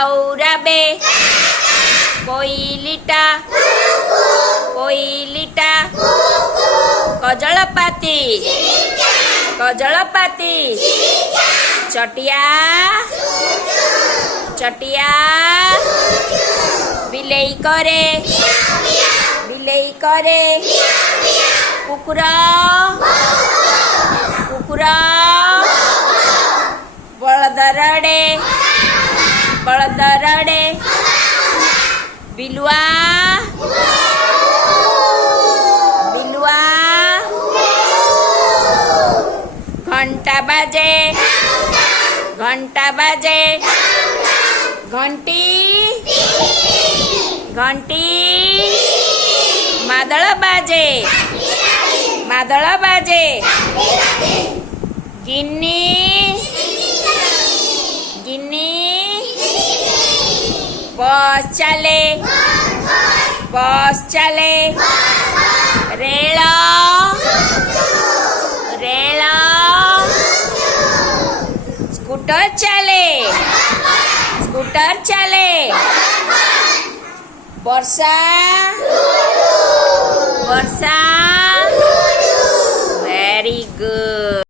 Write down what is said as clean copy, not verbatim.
કાઉરાબે કોઈલીટા કજળપાતી ચટિયા બિલેઈ કરે કુકરા બળદ રડે બિલવા ઘંટા બાજે ઘંટી માદળ બાજે ગિન્ની બસ ચાલે રેળ સ્કૂટર ચાલે વર્ષા